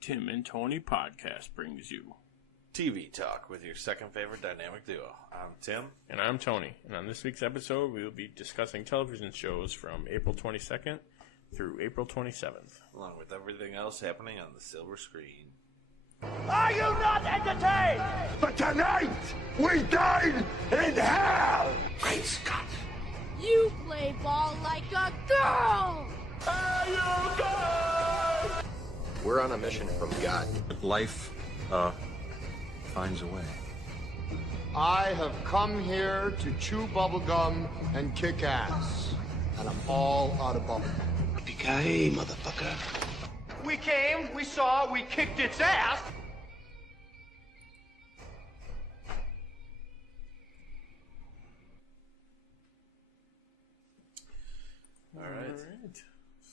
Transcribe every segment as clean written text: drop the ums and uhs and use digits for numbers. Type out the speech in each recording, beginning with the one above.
Tim and Tony podcast brings you TV Talk with your second favorite dynamic duo. I'm Tim. And I'm Tony. And on this week's episode, we will be discussing television shows from April 22nd through April 27th. Along with everything else happening on the silver screen. Are you not entertained? But tonight, we dine in hell! Great Scott! You play ball like a girl! Are you good? We're on a mission from God. Life, finds a way. I have come here to chew bubblegum and kick ass. And I'm all out of bubblegum. Yippee-ki-yay, motherfucker. We came, we saw, we kicked its ass. All right.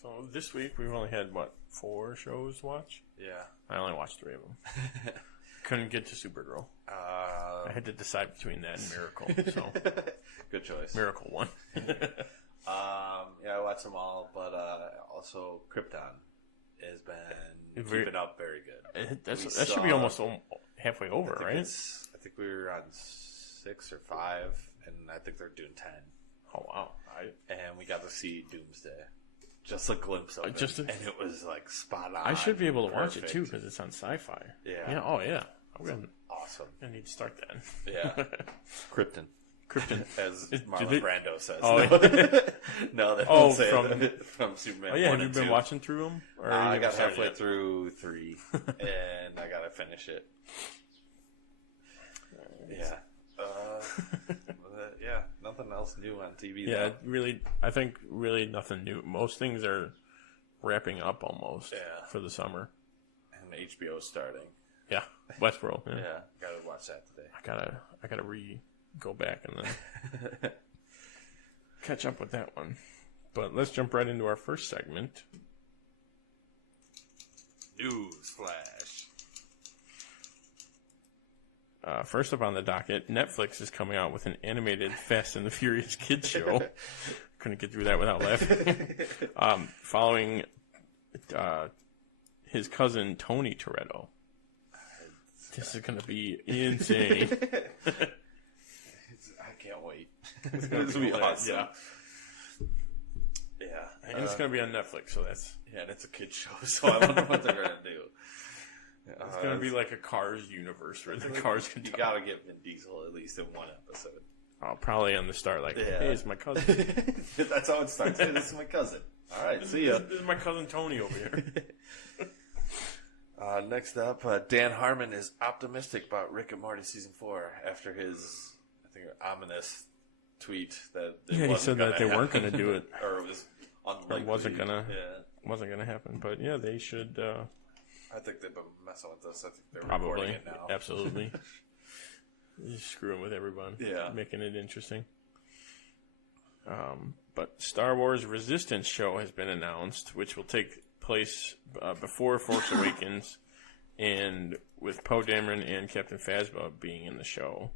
So this week we've only had, 4 shows to watch? Yeah. I only watched 3 of them. Couldn't get to Supergirl. I had to decide between that and Miracle. So good choice. Miracle won. I watched them all, but also Krypton has been keeping up very good. That should be almost halfway over, right? I think we were on 6 or 5, and I think they're doing 10. Oh, wow. And we got to see Doomsday. Just a glimpse of it. And it was, spot on. I should be able to watch it, too, because it's on Sci-Fi. Yeah. Oh, yeah. Awesome. I need to start that. Yeah. Krypton. As Marlon Brando says. Oh, no, they don't say from, it from Superman. Oh, yeah. 1 Have you been 2. watching through them? Or I got halfway through 3, and I got to finish it. Yeah. Yeah, nothing else new on TV. Yeah, really, I think really nothing new. Most things are wrapping up almost for the summer. And HBO starting. Yeah, Westworld. Yeah, gotta watch that today. I gotta go back and then catch up with that one. But let's jump right into our first segment. News flash. First up on the docket, Netflix is coming out with an animated Fast and the Furious kids show. Couldn't get through that without laughing. Following his cousin Tony Toretto. This is going to be insane. I can't wait. It's going to be awesome. Yeah. And it's going to be on Netflix, so that's... Yeah, and it's a kid's show, so I wonder what they're going to do. It's going to be like a Cars universe where the cars can talk. You got to get Vin Diesel at least in one episode. Oh, probably on the start, hey, it's my cousin. That's how it starts. Hey, this is my cousin. All right, see ya. This is my cousin Tony over here. Next up, Dan Harmon is optimistic about Rick and Morty Season 4 after his, I think, ominous tweet that he said that they weren't going to do it. Or it was unlikely. It wasn't going to happen. But, yeah, they should... I think they've been messing with us. I think they're probably recording it now. Absolutely. Just screwing with everyone. Yeah. Making it interesting. But Star Wars Resistance show has been announced, which will take place before Force Awakens, and with Poe Dameron and Captain Phasma being in the show.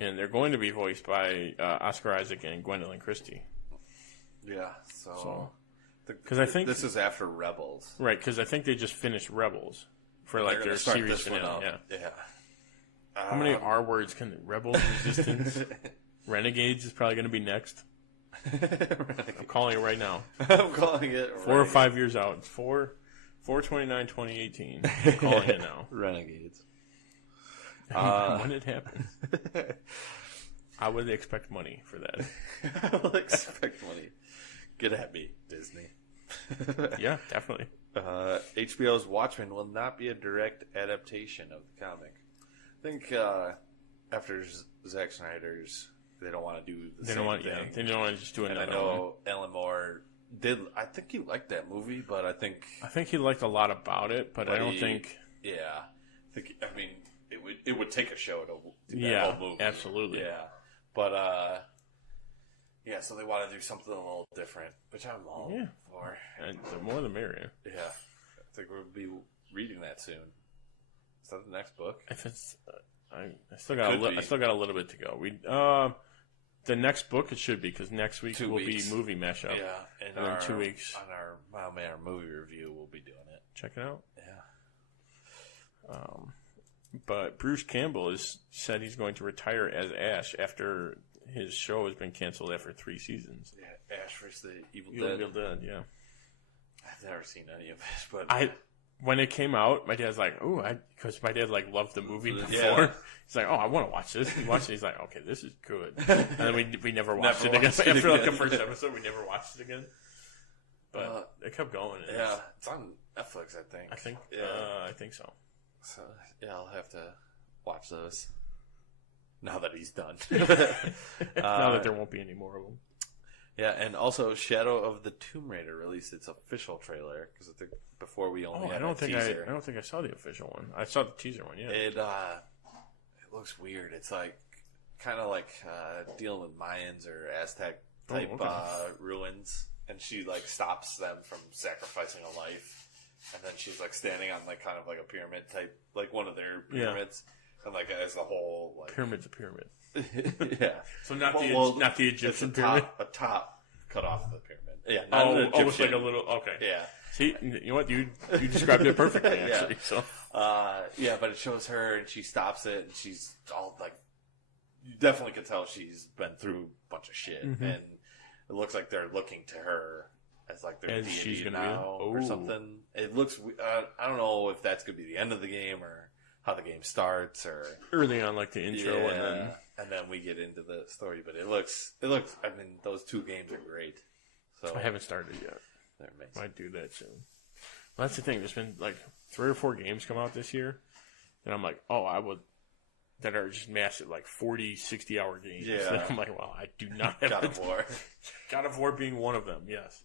And they're going to be voiced by Oscar Isaac and Gwendolyn Christie. Yeah, so because I think this is after Rebels, right? Because I think they just finished Rebels for their series finale. Yeah. How many R words can Rebels, Resistance, Renegades is probably going to be next. I'm calling it right now. I'm calling it 4 or 5 years out. It's 4/29/2018. I'm calling it now. Renegades. When it happens, I would expect money for that. I will expect money. Get at me, Disney. Yeah, definitely. HBO's Watchmen will not be a direct adaptation of the comic. I think after Zack Snyder's, they don't want to do the same thing. Yeah, they don't want to just do another one. And I know Alan Moore did. I think he liked that movie, but I think he liked a lot about it, but I don't think. Yeah, I mean, it would take a show to do that whole movie. Absolutely. Yeah, but so they want to do something a little different, which I'm all for. And the more the merrier. Yeah, I think we'll be reading that soon. Is that the next book? If it's, I still got a little bit to go. The next book it should be, because next week will be movie mashup. Yeah, and then 2 weeks on our Mile Manor movie review, we'll be doing it. Check it out. Yeah. But Bruce Campbell has said he's going to retire as Ash after his show has been canceled after 3 seasons. Yeah, Ash vs. the Evil Dead, yeah. I've never seen any of it, but when it came out, my dad's like, "Oh," because my dad loved the movie before. Yeah. He's like, "Oh, I want to watch this." He watched it. He's like, "Okay, this is good." And then we never watched it again. After the first episode, we never watched it again. But it kept going. Yeah, it's on Netflix, I think. I think so. So yeah, I'll have to watch those now that he's done. Now that there won't be any more of them. Yeah, and also Shadow of the Tomb Raider released its official trailer because I think before we only had a teaser. I don't think I saw the official one. I saw the teaser one. Yeah, it looks weird. It's like kind of like dealing with Mayans or Aztec type ruins, and she like stops them from sacrificing a life. And then she's like standing on like kind of like a pyramid type, like one of their pyramids, and like as the whole like pyramid's a pyramid. Yeah. So not the Egyptian pyramid. A top cut off the pyramid. Yeah. Not an Egyptian. It's like a little. Okay. Yeah. See, you know what? You described it perfectly. Actually. Yeah. So. Yeah, but it shows her and she stops it and she's all like, you definitely could tell she's been through a bunch of shit, and it looks like they're looking to her. As like their deity now or something. It looks. I don't know if that's gonna be the end of the game or how the game starts or early on, like the intro, and then we get into the story. But it looks. I mean, those 2 games are great. So I haven't started yet. They're amazing. Might do that soon. Well, that's the thing. There's been like 3 or 4 games come out this year, and I'm like, I would. That are just massive, like 40, 60-hour games. Yeah. And I'm like, well, I do not have God of War. God of War being one of them, yes.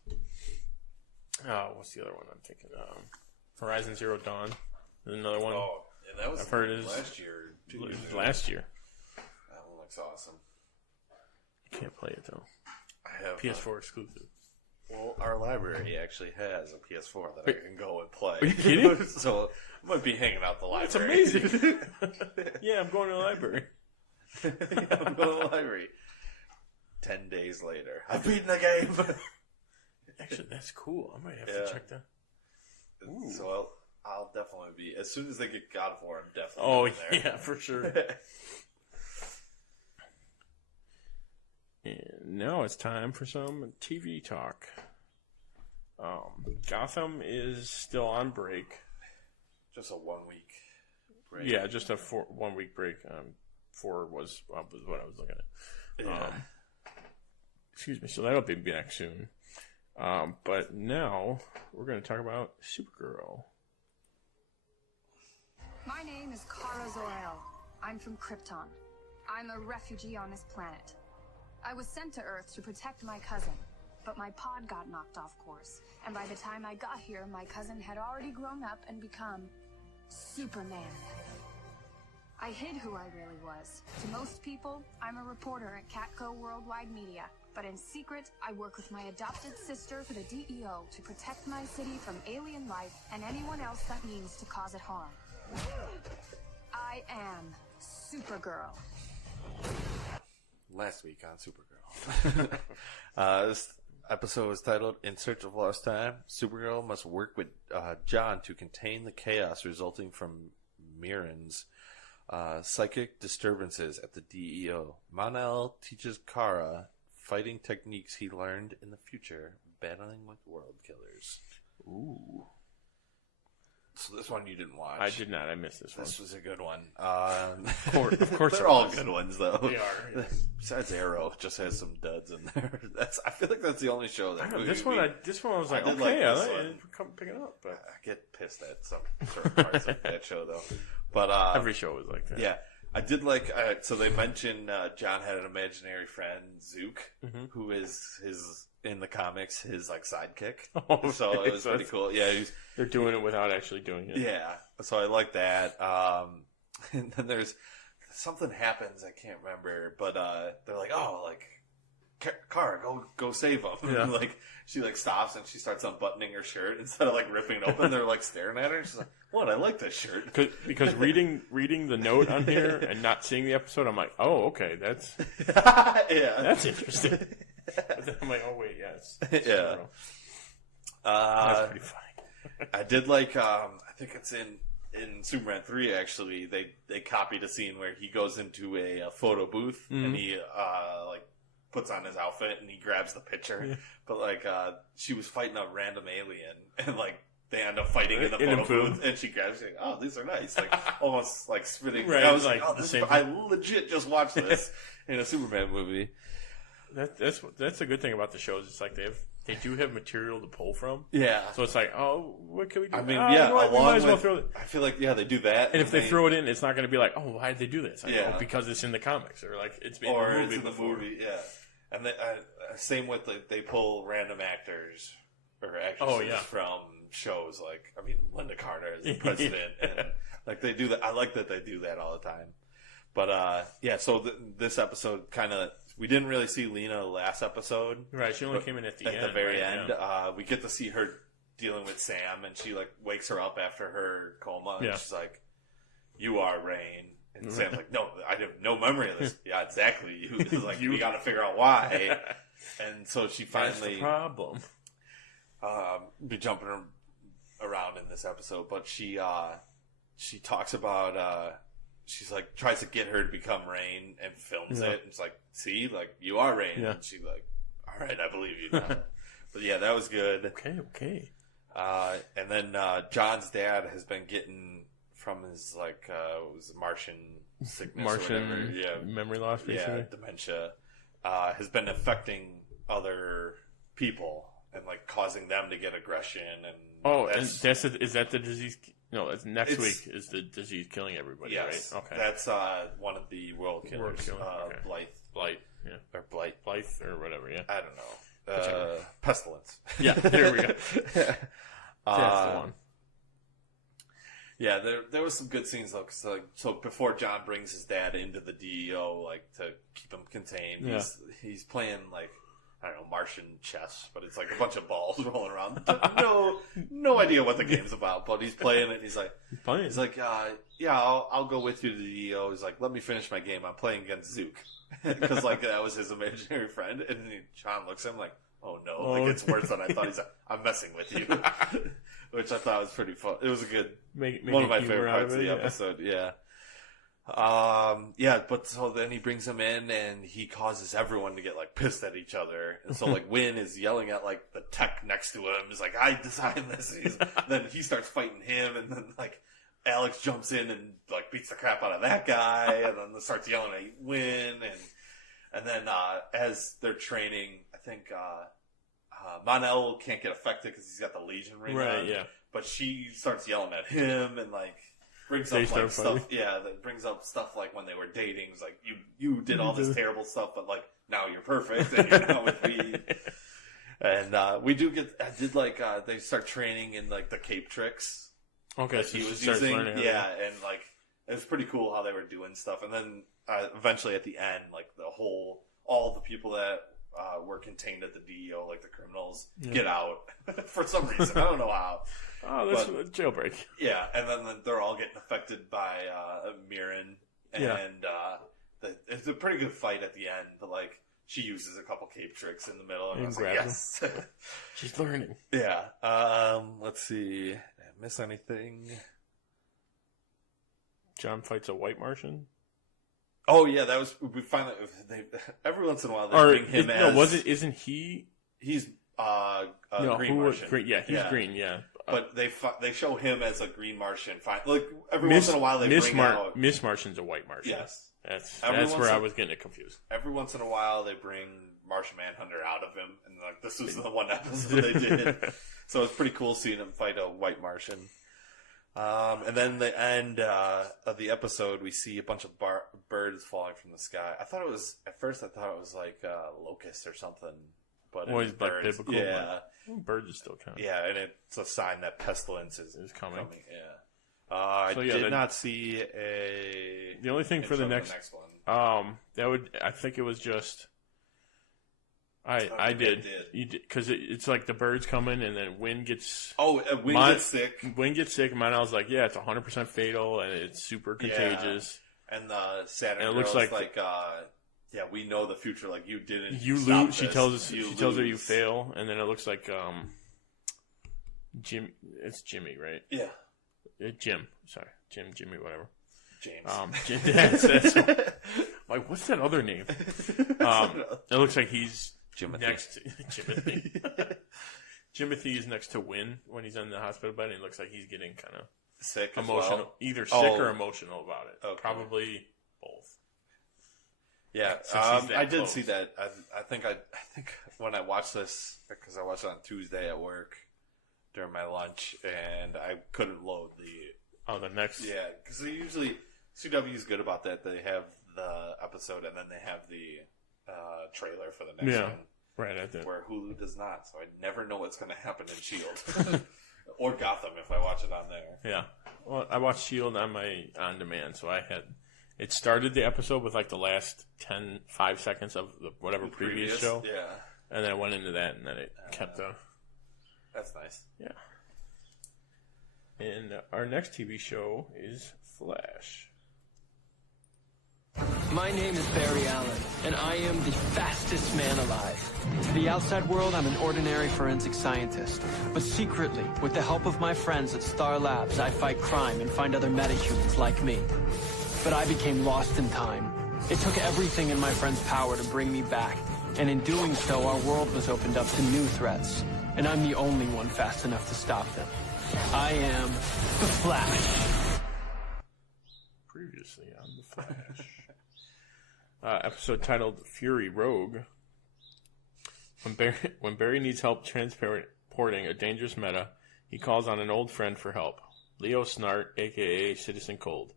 What's the other one I'm thinking? Horizon Zero Dawn is another one. Oh, and that was I've heard last year. 2 years ago. Last year. That one looks awesome. You can't play it, though. I have PS4 exclusive. Well, our library actually has a PS4 that I can go and play. Are you kidding? So I might be hanging out the library. That's amazing. Yeah, I'm going to the library. I'm going to the library. 10 days later, I've beaten the game. Actually, that's cool. I might have to check that. Ooh. So I'll definitely be, as soon as they get God of War, I'm definitely there. Yeah, for sure. And now it's time for some TV talk. Gotham is still on break. Just a 1 week break. Yeah, just a 1 week break. 4 was what I was looking at. Yeah. Excuse me. So that'll be back soon. But now we're going to talk about Supergirl. My name is Kara Zor-El. I'm from Krypton. I'm a refugee on this planet. I was sent to Earth to protect my cousin, but my pod got knocked off course, and by the time I got here, my cousin had already grown up and become Superman. I hid who I really was. To most people, I'm a reporter at Catco Worldwide Media, but in secret, I work with my adopted sister for the DEO to protect my city from alien life and anyone else that means to cause it harm. I am Supergirl. Last week on Supergirl. This episode was titled In Search of Lost Time. Supergirl must work with John to contain the chaos resulting from Mirren's psychic disturbances at the DEO. Mon-El teaches Kara fighting techniques he learned in the future, battling with world killers. Ooh. So this one you didn't watch. I did not. I missed this one. This was a good one. Of course they're all good ones, though. They are. Besides Arrow, just has some duds in there. I feel like that's the only show that. This one I was like, okay, I like it. Come pick it up. But I get pissed at some certain parts of that show, though. But every show was like that. Yeah, I did like. So they mentioned John had an imaginary friend, Zook, who is his in the comics his like sidekick. Oh, so it was pretty cool. Yeah, they're doing it without actually doing it. Yeah, so I like that. And then there's something happens. I can't remember, but they're like, oh, like. Kara, go save him. Yeah. And, like she like stops and she starts unbuttoning her shirt instead of like ripping it open. They're like staring at her. She's like, "What? I like this shirt." Because reading the note on here and not seeing the episode, I'm like, "Oh, okay, that's that's interesting." But then I'm like, "Oh wait, yes, yeah." That's pretty funny. I did like. I think it's in in Superman 3, actually, they copied a scene where he goes into a photo booth and he like puts on his outfit and he grabs the picture. Yeah. But like she was fighting a random alien and like they end up fighting in the photo booth and she grabs it. Like, oh, these are nice. Like almost like spitting. Right, I was like oh, this I legit just watched this in a Superman movie. That's the good thing about the shows. It's like they do have material to pull from. Yeah. So it's like, oh, what can we do? I mean, you know what? We might as well throw it. I feel like they do that. And if they throw it in, it's not going to be like, oh, why did they do this? Yeah. Oh, because it's in the comics or like it's been or in the movie it's in before. the movie. Yeah. And same with they pull random actors or actresses from shows. Like I mean, Linda Carter is the president, and like they do that. I like that they do that all the time. But so this episode kind of we didn't really see Lena last episode. Right, she only came in at the very end. Yeah. We get to see her dealing with Sam, and she like wakes her up after her coma, and she's like, "You are Rain." And Sam's like, "No, I have no memory of this." Yeah, exactly. You like we got to figure out why. And so she finally that's the problem. Be jumping around in this episode, but she talks about. She's like tries to get her to become Rain and films it. And it's like, see, like you are Rain. Yeah. And she's like, all right, I believe you now. But yeah, that was good. Okay. And then John's dad has been getting from his like what was it, Martian sickness, or whatever. Memory loss, basically. Dementia has been affecting other people and like causing them to get aggression and is that the disease? No, next week is the disease killing everybody, yes, right? Okay. That's one of the world killers. Okay. Blight, yeah. Or Blight. Blythe, or whatever, yeah. I don't know. Pestilence. Yeah, there we go. That's the one. Yeah, there was some good scenes, though. Cause, so before John brings his dad into the DEO, like, to keep him contained, he's playing, like, I don't know, Martian chess, but it's like a bunch of balls rolling around. No idea what the game's about, but he's playing it. He's like, I'll go with you to the DEO. He's like, let me finish my game. I'm playing against Zook. Because, like, that was his imaginary friend. And John looks at him like, oh no, like, it's worse than I thought. He's like, I'm messing with you. Which I thought was pretty fun. It was a good, one of my favorite parts of the episode, yeah. But so then he brings him in and he causes everyone to get like pissed at each other. And so like Wynn is yelling at like the tech next to him. He's like, I designed this. Then he starts fighting him and then like Alex jumps in and like beats the crap out of that guy and then starts yelling at Wynn and then as they're training, I think Mon-El can't get affected because he's got the Legion ring on. Yeah. But she starts yelling at him and like brings up like stuff, that brings up stuff like when they were dating. It's like you did all this terrible stuff, but like now you're perfect and you're now with me. And we do get. I did like they start training in like the cape tricks. Okay, so he was using. And like it was pretty cool how they were doing stuff. And then eventually at the end, like all the people that were contained at the DEO, like the criminals, get out for some reason. I don't know how. Oh, that's a jailbreak. Yeah, and then they're all getting affected by Mirren, and it's a pretty good fight at the end. But like, she uses a couple cape tricks in the middle, and I was like, yes, she's learning. Yeah. Let's see. Did I miss anything? John fights a white Martian. Oh yeah, that was we finally. Every once in a while they bring him as. No, isn't he? He's Green Martian. He's green. Yeah. But they show him as a green Martian. Like every once in a while they bring out Miss Martian's a white Martian. Yes, that's where I was getting it confused. Every once in a while they bring Martian Manhunter out of him, and like this was the one episode they did. So it's pretty cool seeing him fight a white Martian. And then the end of the episode, we see a bunch of birds falling from the sky. At first I thought it was like locusts or something. But always like biblical. Yeah. Birds is still kind of. Yeah, and it's a sign that pestilence is coming. Yeah. I so, did not see a. The only thing for the next one. I think it was just. I did. You did because it's like the birds coming and then Wynn gets. Wynn gets sick. Wynn gets sick. And I was like, yeah, it's 100% fatal and it's super contagious. Yeah. And the Saturn girl looks like yeah, we know the future. Like you didn't. You lose. She tells her you fail, and then it looks like Jim. It's Jimmy, right? Yeah. Jim. Sorry, Jimmy, whatever. James. That's like, what's that other name? It looks like he's next. Jimothy. Jimothy is next to Win when he's in the hospital bed, and it looks like he's getting kind of sick, emotional, either sick or emotional about it. Okay. Probably both. Yeah, I did see that. I think when I watched this, because I watched it on Tuesday at work during my lunch, and I couldn't load the next. Yeah, because usually CW is good about that. They have the episode and then they have the trailer for the next one. Right, I did. Where Hulu does not, so I never know what's going to happen in S.H.I.E.L.D. or Gotham if I watch it on there. Yeah, well, I watched S.H.I.E.L.D. on my on demand, so I had. It started the episode with like the last 5 seconds of whatever previous show. Yeah. And then I went into that, and then it kept the... That's nice. Yeah. And our next TV show is Flash. My name is Barry Allen, and I am the fastest man alive. To the outside world, I'm an ordinary forensic scientist. But secretly, with the help of my friends at Star Labs, I fight crime and find other metahumans like me. But I became lost in time. It took everything in my friend's power to bring me back, and in doing so, our world was opened up to new threats, and I'm the only one fast enough to stop them. I am the Flash. Previously on the Flash. Episode titled Fury Rogue. When Barry needs help transporting a dangerous meta, he calls on an old friend for help, Leo Snart, a.k.a. Citizen Cold.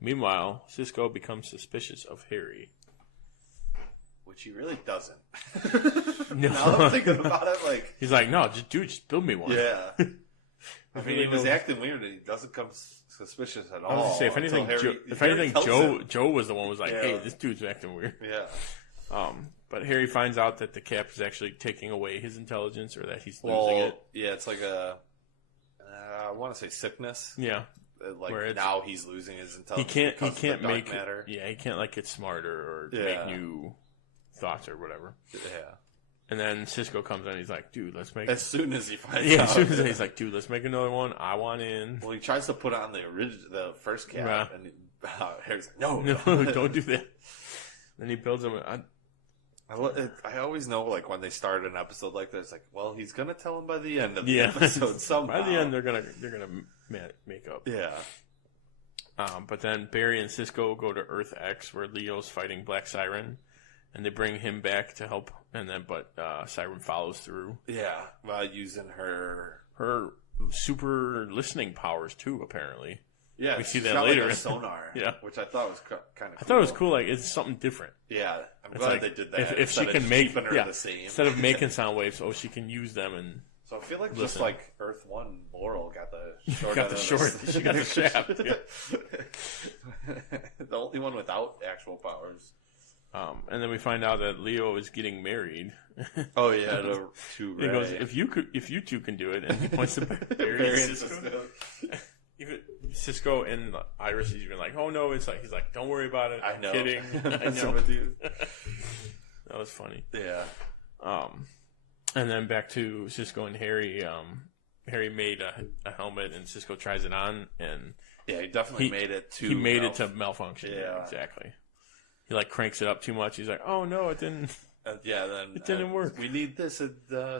Meanwhile, Cisco becomes suspicious of Harry. Which he really doesn't. No. Now I'm thinking about it, like... He's like, no, just build me one. Yeah. I mean, he was acting weird, and he doesn't come suspicious at all. I was going to say, if anything, Joe was the one who was like, hey, this dude's acting weird. Yeah. But Harry finds out that the Cap is actually taking away his intelligence, or that he's losing it. Yeah, it's like I want to say sickness. Yeah. Like now he's losing his intelligence. He can't make matter. Yeah, he can't like get smarter or make new thoughts or whatever. Yeah. And then Cisco comes in and he's like, dude, let's make... As soon as he finds out. As soon as he's like, dude, let's make another one. I want in. Well, he tries to put on the first Cap, and Harry's like, no, don't do that. Then he builds him... I always know, like, when they start an episode like this, like, well, he's gonna tell him by the end of the episode somehow. By the end, they're gonna make up. Yeah. But then Barry and Cisco go to Earth X, where Leo's fighting Black Siren, and they bring him back to help. And then, Siren follows through. Yeah, using her super listening powers too. Apparently. Yeah, we see that later. Like a sonar. Yeah, which I thought was kind of. I thought it was cool. Like it's something different. Yeah, I'm glad they did that. If she can make the same. Instead of making sound waves, she can use them and. So I feel like just like Earth 1, Laurel got the short. She got the shaft. Yeah. The only one without actual powers. And then we find out that Leo is getting married. Oh yeah, to Ray. He goes, if you two can do it, and he points to Barry and Cisco. Even Cisco and Iris is even like, oh no, he's like, don't worry about it. I'm kidding. I know. That was funny. Yeah. And then back to Cisco and Harry. Harry made a helmet, and Cisco tries it on, and yeah, he definitely made it to. He made it to malfunction. Yeah, exactly. He like cranks it up too much. He's like, oh no, it didn't. Then it didn't work. We need this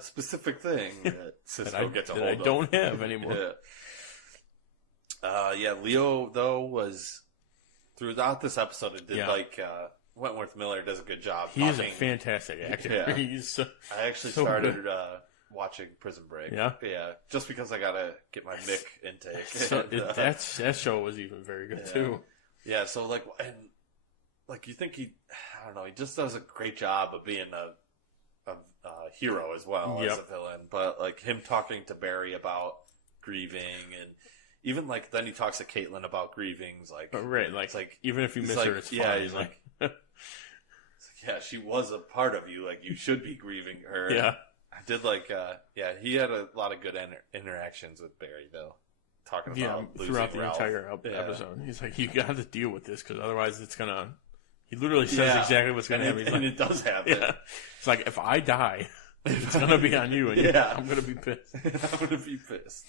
specific thing that Cisco gets a hold of. I don't have anymore. Leo though was throughout this episode. It did Wentworth Miller does a good job. He's a fantastic actor. Yeah. I actually started watching Prison Break. Yeah, just because I gotta get my Mick intake. So that show was even very good too. Yeah, so you think he just does a great job of being a hero as well as a villain. But like him talking to Barry about grieving, and even like then he talks to Caitlin about grievings. Even if you miss her, it's fine. Yeah, he's like, yeah, she was a part of you. Like you should be grieving her. Yeah, I did he had a lot of good interactions with Barry though. Talking about throughout the Ralph. entire episode, he's like, you got to deal with this because otherwise it's gonna. He literally says exactly what's going to happen. And it does happen. Yeah. It's like, if I die, it's going to be on you, and I'm going to be pissed. I'm going to be pissed.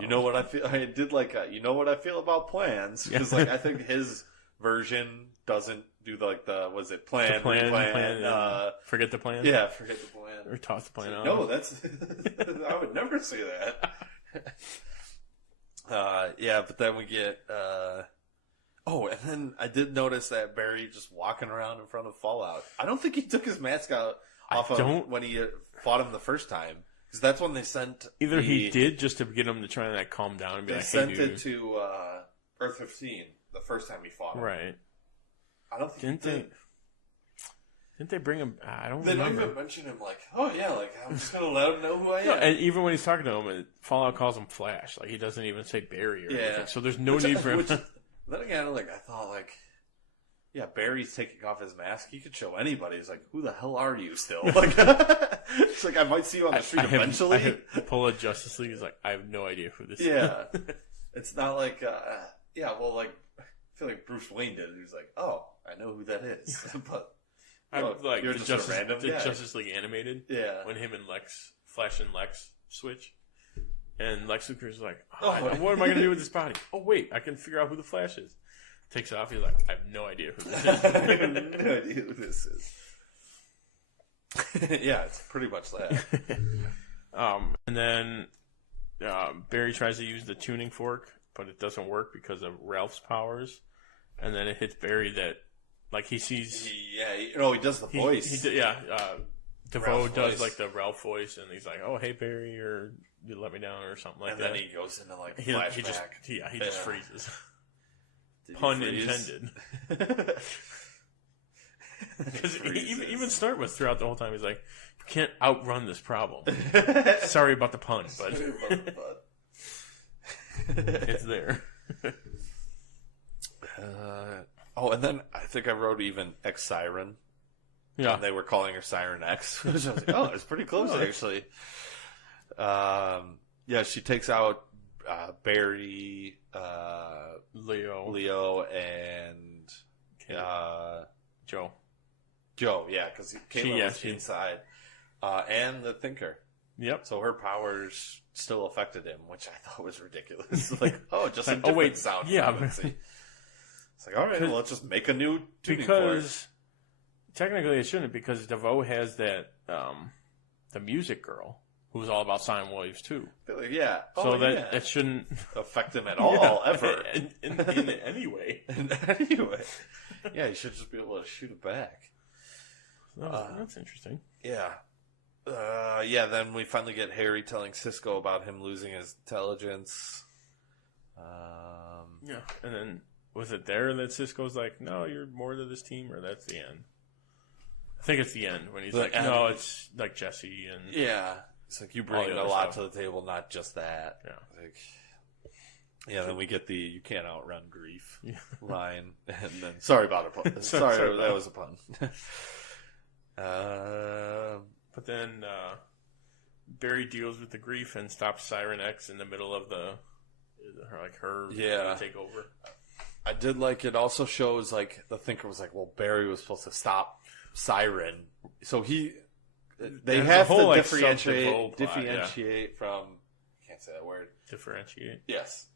You know what I feel? I did like, you know what I feel about plans? Because like I think his version doesn't do was it plan, replan, forget the plan? Yeah, forget the plan. Or toss the plan out. No, that's, I would never say that. Yeah, but then we get, and then I did notice that Barry just walking around in front of Fallout. I don't think he took his mask off when he fought him the first time. Because that's when they sent... Either he did just to get him to try and calm down and be like, hey, dude. They sent it to Earth 15 the first time he fought him. Right. I don't think Didn't they bring him? I don't remember. remember. They don't even mention him like, oh yeah, like I'm just going to let him know who I am. No, and even when he's talking to him, Fallout calls him Flash. Like, he doesn't even say Barry or anything. So there's no need for him. Then again, I thought yeah, Barry's taking off his mask. He could show anybody. He's like, who the hell are you still? Like, it's like, I might see you on the street eventually. Pull a Justice League is like, I have no idea who this is. Yeah. It's not like, I feel like Bruce Wayne did it. He was like, oh, I know who that is. But, you're just a random guy. Justice League animated. Yeah. When him and Flash and Lex switch. And Lex Luthor's like, what am I going to do with this body? Oh, wait, I can figure out who the Flash is. Takes it off. He's like, I have no idea who this is. I have no idea who this is. Yeah, it's pretty much that. And then Barry tries to use the tuning fork, but it doesn't work because of Ralph's powers. And then it hits Barry that, he sees... he does the voice. DeVoe does the Ralph voice, and he's like, oh, hey, Barry, or you let me down, or something like that. And then he goes into flashback. He just freezes. Pun intended. Because even start with throughout the whole time, he's like, you can't outrun this problem. Sorry about the pun, but it's there. And then I think I wrote even X Siren. Yeah. And they were calling her Siren X. Which I was like, it's pretty close, actually. She takes out Barry, Leo, and Joe. Joe, yeah, because Kayla was inside, and the Thinker. Yep. So her powers still affected him, which I thought was ridiculous. Just a different sound frequency. It's like, all right, let's just make a new tuning fork. Technically it shouldn't, because DeVoe has that the music girl. Who's all about sine waves too? Yeah. That shouldn't affect him at all, ever. In any way. Yeah, you should just be able to shoot it back. That's interesting. Yeah. Then we finally get Harry telling Cisco about him losing his intelligence. And then was it there that Cisco's like, no, you're more to this team, or that's the end? I think it's the end when he's like, no, it's like Jesse and... Yeah. It's like, you bring a lot to the table, not just that. Yeah. Then we get the "you can't outrun grief" line, and then sorry about a pun. Sorry, that was a pun. But then Barry deals with the grief and stops Siren X in the middle of her takeover. I did like it. Also shows the Thinker was like, well, Barry was supposed to stop Siren, so they have to differentiate from, I can't say that word. Differentiate? Yes.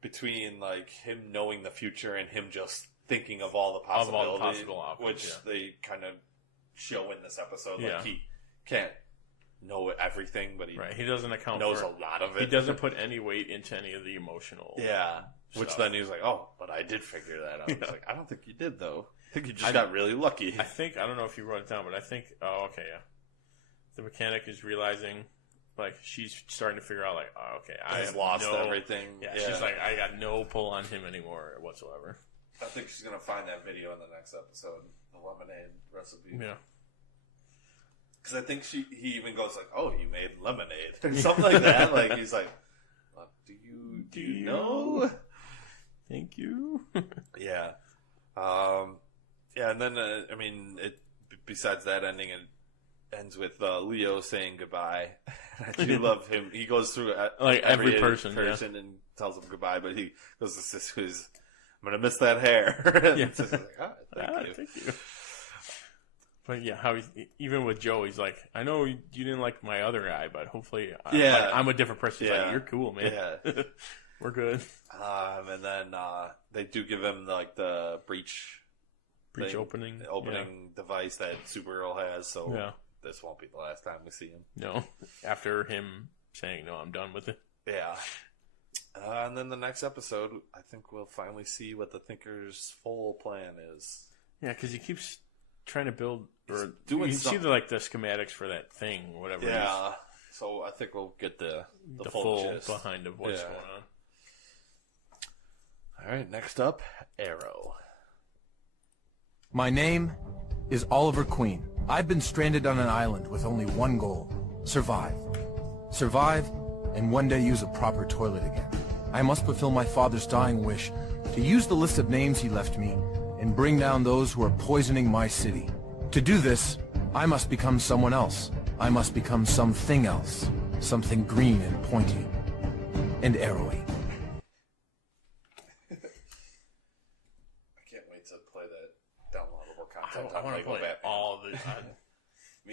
Between him knowing the future and him just thinking of all the possibilities, which they kind of show in this episode. He can't know everything, but he doesn't account knows a lot of it. He doesn't put any weight into any of the emotional which then he was like, oh, but I did figure that out. I was like, I don't think you did, though. I think you just got really lucky. I don't know if you wrote it down, but I think, the mechanic is realizing, she's starting to figure out, I have lost everything. Yeah, she's like, I got no pull on him anymore whatsoever. I think she's going to find that video in the next episode, the lemonade recipe. Yeah. Because I think he even goes oh, you made lemonade, or something like that. He's like, well, do you know? Thank you. Yeah. And then, besides that ending, it ends with Leo saying goodbye. I do love him. He goes through every person and tells him goodbye, but he goes to Sis, who's, I'm going to miss that hair. Yeah. Sis is like, thank you. But yeah, how even with Joe, he's like, I know you didn't like my other guy, but hopefully, I'm a different person. He's like, you're cool, man. Yeah, we're good. And then they do give him like the breach opening device that Supergirl has. So yeah. This won't be the last time we see him. No, after him saying, no, I'm done with it. Yeah. And then the next episode, I think we'll finally see what the Thinker's full plan is. Yeah, because he keeps trying to build, or doing you see the schematics for that thing, whatever. Yeah. So I think we'll get the full gist behind of what's going on. All right, next up, Arrow. My name is Oliver Queen. I've been stranded on an island with only one goal: survive. Survive, and one day use a proper toilet again. I must fulfill my father's dying wish to use the list of names he left me and bring down those who are poisoning my city. To do this, I must become someone else. I must become something else. Something green and pointy. And arrowy. I can't wait to play that downloadable content. I want to play all of it.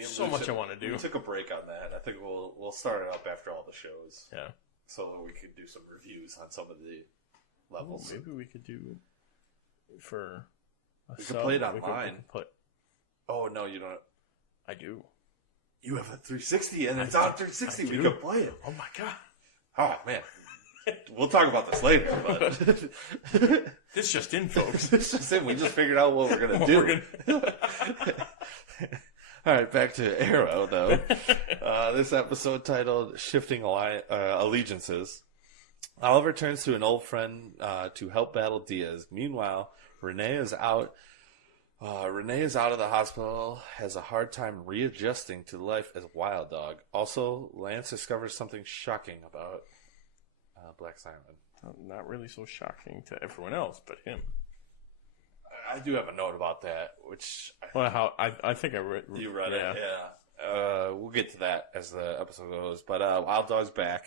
So much I want to do. We took a break on that. I think we'll start it up after all the shows. Yeah. So that we could do some reviews on some of the levels. Maybe we could do for a we could play it online. Oh, no, you don't. I do. You have a 360 and it's on 360. We could play it. Oh, my God. Oh, man. We'll talk about this later, but this just in, folks. This just in. We just figured out what we're going to do. All right, back to Arrow, though. This episode titled Shifting Allegiances. Oliver turns to an old friend to help battle Diaz. Meanwhile, Renee is out of the hospital, has a hard time readjusting to life as a wild dog. Also, Lance discovers something shocking about Black Simon. Not really so shocking to everyone else, but him. I do have a note about that, which... I think I read... You read it, yeah. We'll get to that as the episode goes. But Wild Dog's back.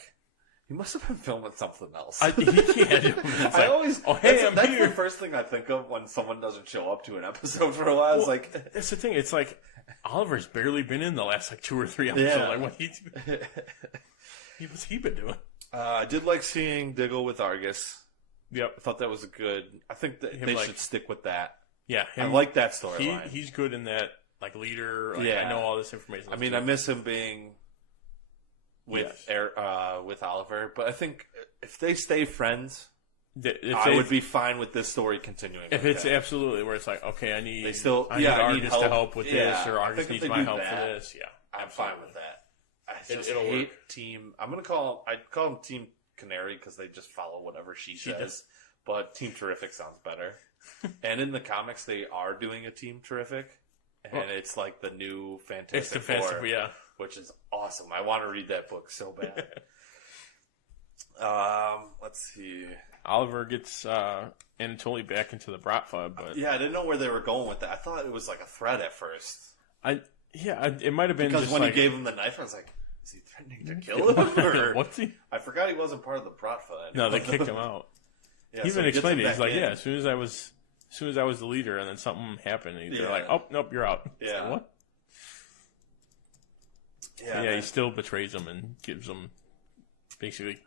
He must have been filming something else. He can't. That's the first thing I think of when someone doesn't show up to an episode for a while. It's like... That's the thing. It's like, Oliver's barely been in the last 2 or 3 episodes. Yeah. Like, what's he been doing? I did like seeing Diggle with Argus. Yep. I thought that was good. I think that they should stick with that. Yeah. I like that storyline. He's good in that, leader. I know all this information. I mean, I miss him being with Oliver, but I think if they stay friends, I would be fine with this story continuing. If it's absolutely where it's like, okay, I need Argus help to help with this, or Argus needs my help for this. Yeah, I'm fine with that. I just hate Team. I'd call him Team Canary because they just follow whatever she says. But Team Terrific sounds better. And in the comics, they are doing a Team Terrific, and it's like the new Fantastic Four, which is awesome. I want to read that book so bad. Let's see. Oliver gets Anatoly back into the Bratva, but I didn't know where they were going with that. I thought it was like a threat at first. It might have been because just when he gave him the knife, I was like, is he threatening to kill him? Or... What's he? I forgot he wasn't part of the Bratva. No, they kicked him out. He even explained it. He's like, as soon as I was the leader, and then something happened, and they're like, oh nope, you're out. Yeah. Like, what? Yeah, he still betrays him and gives him, basically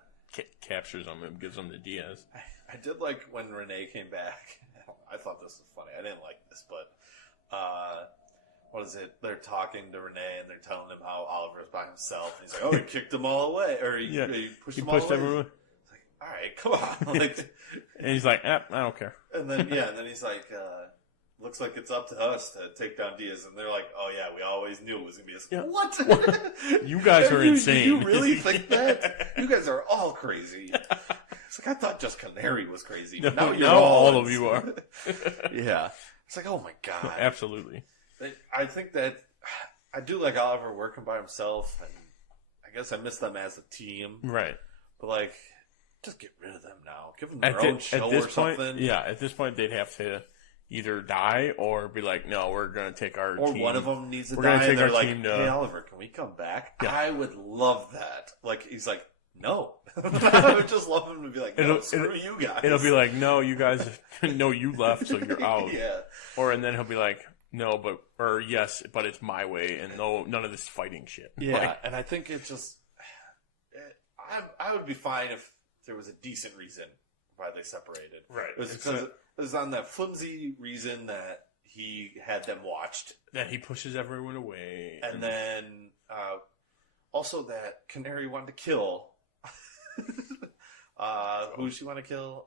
captures him and gives him to Diaz. I did like when Renee came back. I thought this was funny. I didn't like this, but what is it? They're talking to Renee and they're telling him how Oliver's by himself. And he's like, "Oh, he kicked them all away, or he pushed them all away." Everyone. It's like, all right, come on. And he's like, I don't care. And then he's like, looks like it's up to us to take down Diaz. And they're like, oh yeah, we always knew it was going to be us. Yeah. What? You guys are insane. You really think that? You guys are all crazy. It's like, I thought just Canary was crazy. But now all of you are. Yeah. It's like, oh my God. Absolutely. I think that I do like Oliver working by himself, and I guess I miss them as a team. Right. But just get rid of them now. Give them their own show or something. Yeah, at this point they'd have to either die or be like, no, we're going to take our team. Or one of them needs to die. We're going to take and our team to... Hey, Oliver, can we come back? Yeah. I would love that. He's like, no. I would just love him to be like, no, screw you guys. It'll be like, no, you guys, no, you left, so you're out. Yeah. And then he'll be like, no, yes, but it's my way, and none of this fighting shit. Yeah, and I think it just, I would be fine if there was a decent reason why they separated. Right. It was because it was on that flimsy reason that he had them watched. That he pushes everyone away. And then, also that Canary wanted to kill. Who does she want to kill?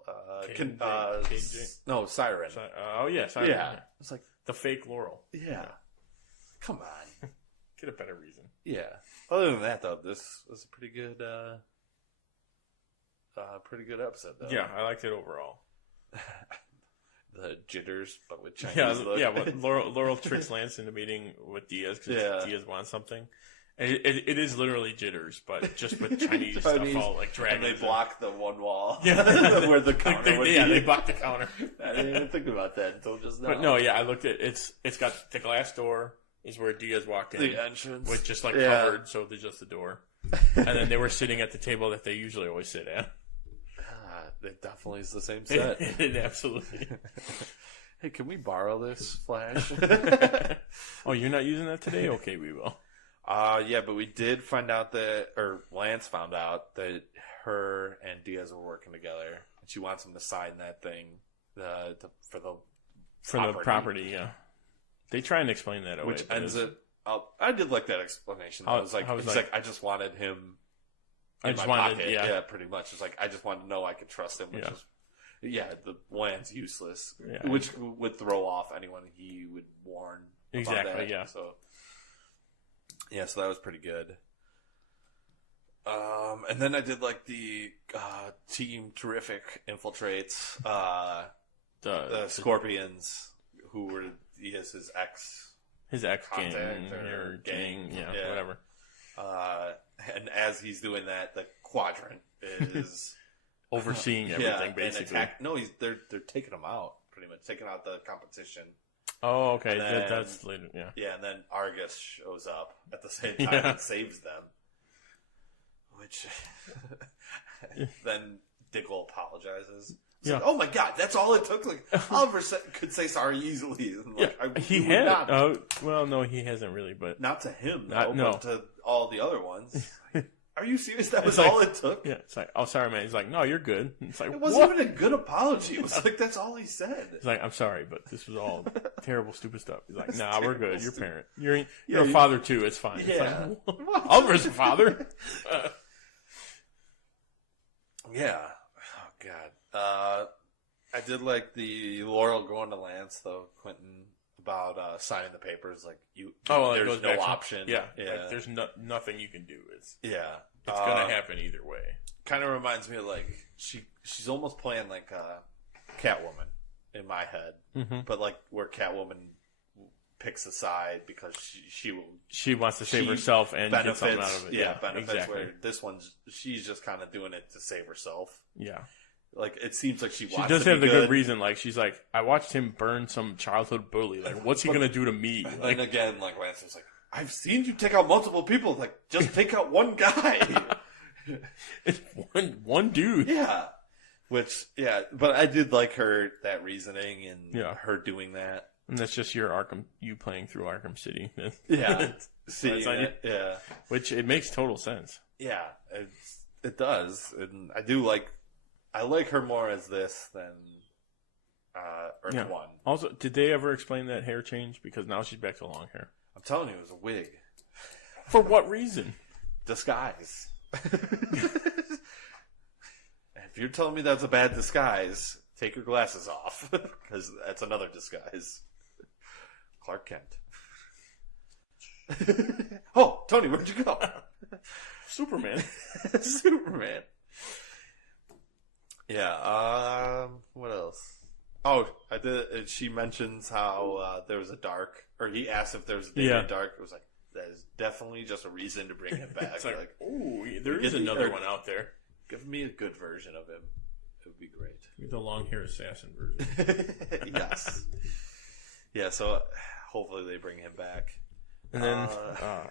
No, Siren. Siren. Yeah. It's like the fake Laurel. Yeah. Come on. Get a better reason. Yeah. Other than that, though, this was a pretty good episode, though. Yeah, I liked it overall. The jitters, but with Chinese. But Laurel tricks Lance into meeting with Diaz because Diaz wants something. It is literally jitters, but just with Chinese stuff all like dragons. And they block the one wall. Yeah. Where the counter would be. Yeah, they block the counter. I didn't even think about that until just now. But no, I looked at it's got the glass door is where Diaz walked in. The entrance. With just covered, so there's just the door. And then they were sitting at the table that they usually always sit at. It definitely is the same set. It absolutely. Hey, can we borrow this Flash? Oh, you're not using that today? Okay, we will. Yeah, but we did find out Lance found out that her and Diaz were working together, and she wants him to sign that thing for the property. Yeah, they try and explain that away, which ends it. I did like that explanation. I was like, I just wanted him. In my pocket. Yeah, pretty much. It's like I just wanted to know I could trust him, which is the Lance useless, which would throw off anyone he would warn. Exactly. About that. Yeah. So that was pretty good. And then I did like the Team Terrific infiltrates the Scorpions, who were his ex gang or gang, whatever. And as he's doing that, the Quadrant is overseeing everything basically. They're taking him out pretty much, taking out the competition. Oh, okay. That's later. Yeah. Yeah, and then Argus shows up at the same time and saves them. Which then Diggle apologizes. Like, oh my god, that's all it took. Like Oliver could say sorry easily. Like, he had. Well, no, he hasn't really, but not to him. But to all the other ones. Are you serious? That was like, all it took? Yeah, it's like, oh, sorry, man. He's like, no, you're good. It's like, it wasn't even a good apology. It was like, that's all he said. He's like, I'm sorry, but this was all terrible, stupid stuff. He's like, nah, we're good. You're a parent. You're a father, too. It's fine. Yeah. It's like, Oliver's a father. Yeah. Oh, God. I did like the Laurel going to Lance, though, Quentin, about signing the papers. Like, there's no option. Yeah. Like, there's nothing you can do. It's It's going to happen either way. Kind of reminds me of, like, she's almost playing, like, Catwoman in my head. But, like, where Catwoman picks a side because she wants to save herself and benefits, get something out of it. Yeah, benefits. Exactly. Where this one's, she's just kind of doing it to save herself. Yeah. Like, it seems like she does have the good reason. Like, she's like, I watched him burn some childhood bully. Like, what's he going to do to me? Like, and again, like, Lance was like, I've seen you take out multiple people. Like, just take out one guy. It's one dude. Yeah. But I did like that reasoning and her doing that. And that's just you playing through Arkham City. Yeah. Yeah. Which, it makes total sense. Yeah, it does. And I like her more as this than Earth 1. Also, did they ever explain that hair change? Because now she's back to long hair. I'm telling you, it was a wig. For what reason? Disguise. If you're telling me that's a bad disguise, take your glasses off. Because that's another disguise. Clark Kent. Oh, Tony, where'd you go? Superman. Superman. Yeah, what else? Oh, I did. She mentions how there was a dark, or he asked if there was a day in dark. It was like, that is definitely just a reason to bring him back. It's like, oh, there is another one out there. Give me a good version of him. It would be great. The long hair assassin version. Yes. Yeah, so hopefully they bring him back. And then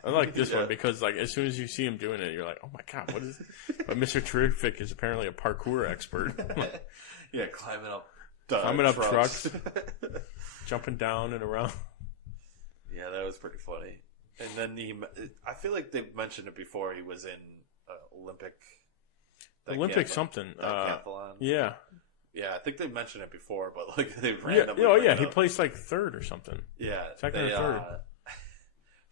I like this one because, like, as soon as you see him doing it, you're like, "Oh my god, what is it?" But Mr. Terrific is apparently a parkour expert. Yeah, climbing up trucks, jumping down and around. Yeah, that was pretty funny. And then I feel like they've mentioned it before. He was in Olympic something. Decathlon. Yeah. Yeah, I think they've mentioned it before, but like they've randomly. Yeah, he placed like third or something. Yeah, second or third.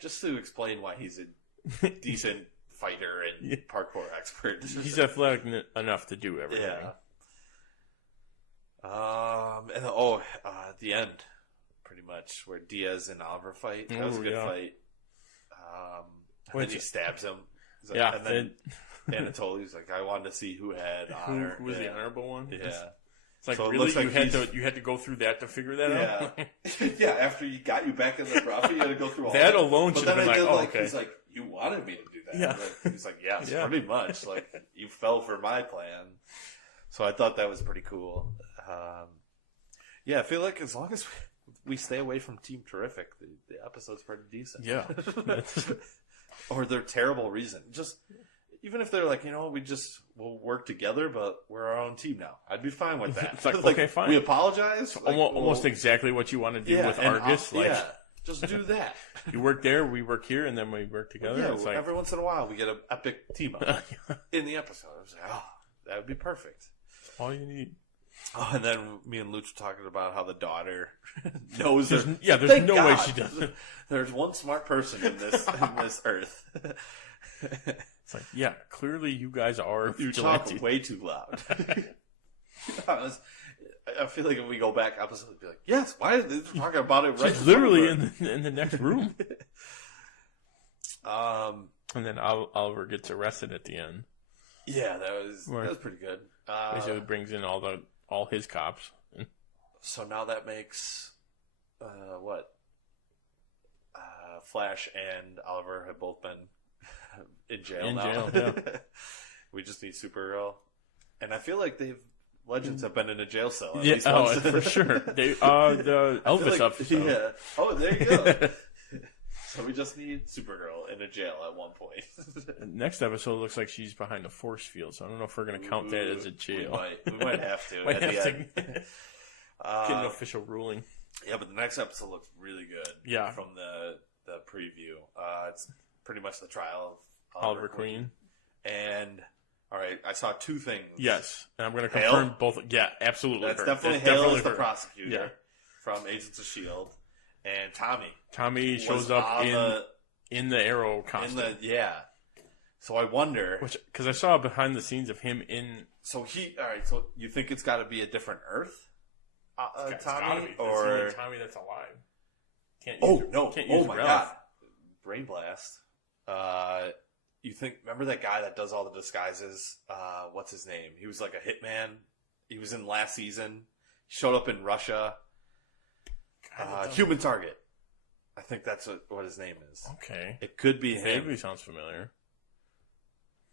Just to explain why he's a decent fighter and parkour expert. He's athletic enough to do everything. Yeah. At the end, pretty much where Diaz and Oliver fight. That was a good fight. And then he stabs him. Like, and then Anatoly's like, I wanted to see who had honor. Who was the honorable one? Yeah. It's like, so really? Like you had to go through that to figure that out? Yeah, after you got you back in the trophy, you had to go through all that. That alone should have been okay. He's like, you wanted me to do that. Yeah. He's like, yes, pretty much. Like, you fell for my plan. So I thought that was pretty cool. Yeah, I feel like as long as we stay away from Team Terrific, the episode's pretty decent. Yeah. Or their terrible reason. Just... Even if they're like, we'll work together, but we're our own team now. I'd be fine with that. It's like, okay, fine. We apologize. Like, almost exactly what you want to do with Argus. Just do that. You work there, we work here, and then we work together. Yeah, it's like... every once in a while we get an epic team up in the episode. I was like, that would be perfect. All you need. Oh, and then me and Luch were talking about how the daughter knows. There's no way she doesn't. There's one smart person in this Earth. It's like, yeah, clearly you guys are. You talk way too loud. I feel like if we go back episodes, we'd be like, yes, why are they talking about it right? She's literally in the next room. And then Oliver gets arrested at the end. Yeah, that was pretty good. Basically brings in all his cops. So now that makes what? Flash and Oliver have both been in jail now. Yeah. We just need Supergirl, and I feel like Legends have been in a jail cell. At yeah, least once. For sure. They the Elvis episode. Yeah. Oh, there you go. So we just need Supergirl in a jail at one point. Next episode looks like she's behind a force field, so I don't know if we're going to count that as a jail. We might have to. Might have to get an official ruling. Yeah, but the next episode looks really good. Yeah. From the preview. It's pretty much the trial of Oliver Queen. And, all right, I saw two things. Yes, and I'm going to confirm both. Yeah, absolutely. That's definitely Hale is the prosecutor from Agents of S.H.I.E.L.D. And Tommy shows up in the Arrow costume. So I wonder... Because I saw behind the scenes of him in... So so you think it's got to be a different Earth? Tommy? It's gotta be. Or... That's the only Tommy that's alive. Can't use my God. Brain blast. You think, remember that guy that does all the disguises? What's his name? He was like a hitman. He was in last season. He showed up in Russia. Human Target. I think that's what his name is. Okay. It could be him. Vaguely sounds familiar.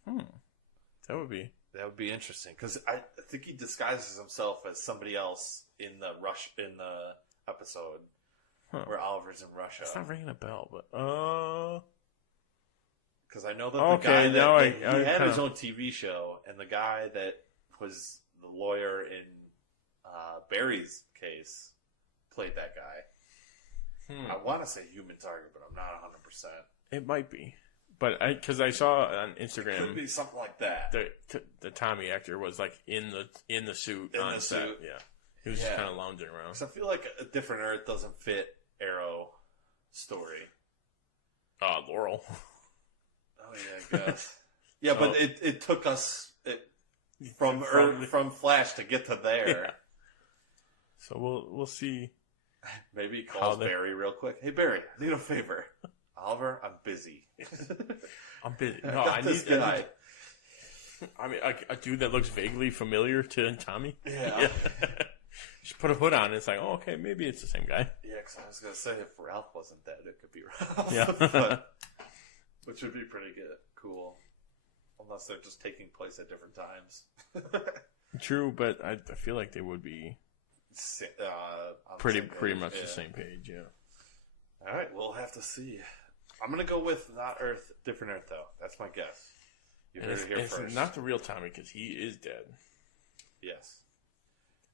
That would be interesting because I think he disguises himself as somebody else in the episode where Oliver's in Russia. It's not ringing a bell, but because I know that the guy that he had his own TV show, and the guy that was the lawyer in Barry's case played that guy. I want to say Human Target, but I'm not 100%. It might be. But because I saw on Instagram, it could be something like that. The Tommy actor was like in the suit on the set. Yeah, he was just kind of lounging around. Because I feel like a different Earth doesn't fit Arrow story. Laurel. Oh yeah, I guess. Yeah, but it took us from Flash to get to there. Yeah. So we'll see. Maybe he calls Barry real quick. Hey Barry, I need a favor. Oliver, I'm busy. I'm busy. No, I need this guy. I mean, a dude that looks vaguely familiar to Tommy. Yeah. Just put a hood on. It's like, oh, okay, maybe it's the same guy. Yeah, because I was gonna say if Ralph wasn't dead, it could be Ralph. Yeah. Which would be pretty good, cool. Unless they're just taking place at different times. True, but I feel like they would be pretty much the same page. Yeah. All right, we'll have to see. I'm gonna go with not Earth, different Earth though. That's my guess. You heard it here first. It's not the real Tommy because he is dead. Yes.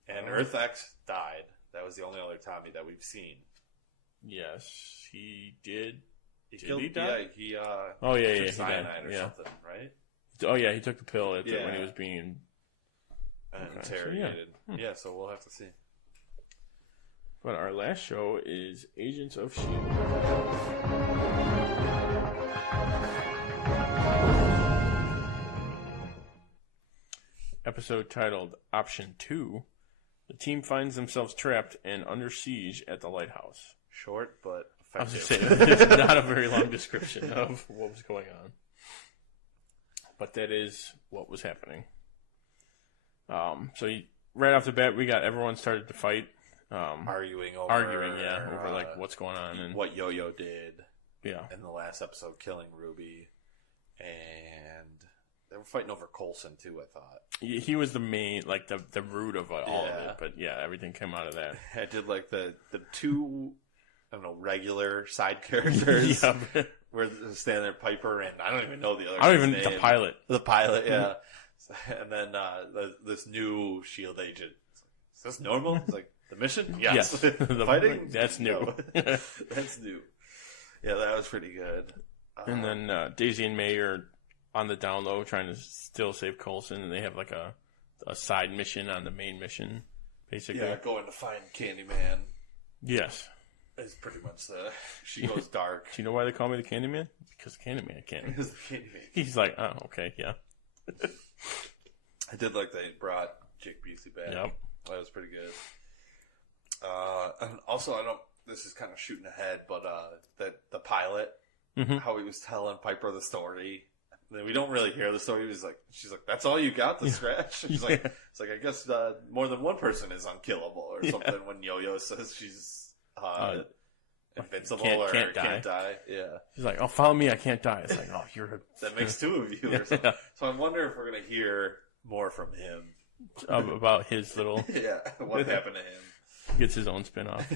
And Earth X died. That was the only other Tommy that we've seen. Yes, he did. He he die? He took cyanide or something, right? Oh yeah, he took the pill when he was being interrogated. Yeah, so we'll have to see. But our last show is Agents of S.H.I.E.L.D. Episode titled Option 2. The team finds themselves trapped and under siege at the lighthouse. Short, but I was effective. just saying, it's not a very long description of what was going on. But that is what was happening. Right off the bat, we got everyone started to fight. Arguing over like what's going on and what Yo-Yo did. Yeah. In the last episode, killing Ruby, and they were fighting over Coulson too. I thought he was the main, like the root of all of it. But yeah, everything came out of that. I did like the two, I don't know, regular side characters. Where they're standing there, Piper, and I don't even know the other. I don't even name. the pilot. The pilot, yeah. And then this new S.H.I.E.L.D. agent. Is this normal? It's like the mission. Yes. The fighting. That's new. No. That's new. Yeah, that was pretty good. And then Daisy and May are on the down low trying to still save Coulson, and they have like a side mission on the main mission, basically. Yeah, going to find Candyman. Yes. It's pretty much she goes dark. Do you know why they call me the Candyman? Because Candyman can't. Because the Candyman. He's like, oh, okay, yeah. I did like they brought Jake Busey back. Yep. That was pretty good. And also, this is kind of shooting ahead, but that the pilot, how he was telling Piper the story. We don't really hear the story. She's like, that's all you got, the scratch? She's like, it's like, I guess more than one person is unkillable or something when Yo-Yo says she's invincible can't die. Yeah. She's like, oh, follow me, I can't die. It's like, oh, that makes two of you or something. So I wonder if we're going to hear more from him. About his little... yeah, what happened to him. He gets his own spin-off.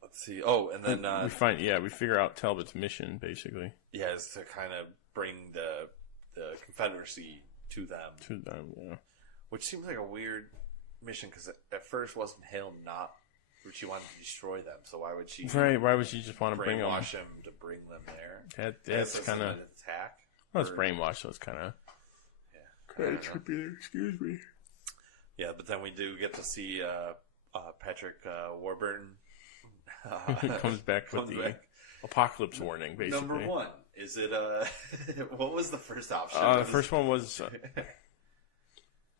Let's see. Oh, and then... we figure out Talbot's mission, basically. Yeah, is to kind of bring the Confederacy to them. Yeah. Which seems like a weird mission, because at first wasn't Hale not... She wanted to destroy them, so why would she... Right, why would she just want to bring them... Brainwash him to bring them there? That's kind of... attack? Well, it's brainwashed, so it's kind of... Yeah. Trippy, excuse me. Yeah, but then we do get to see Patrick Warburton. comes back with the apocalypse warning, basically. Number one, is it what was the first option? The first one was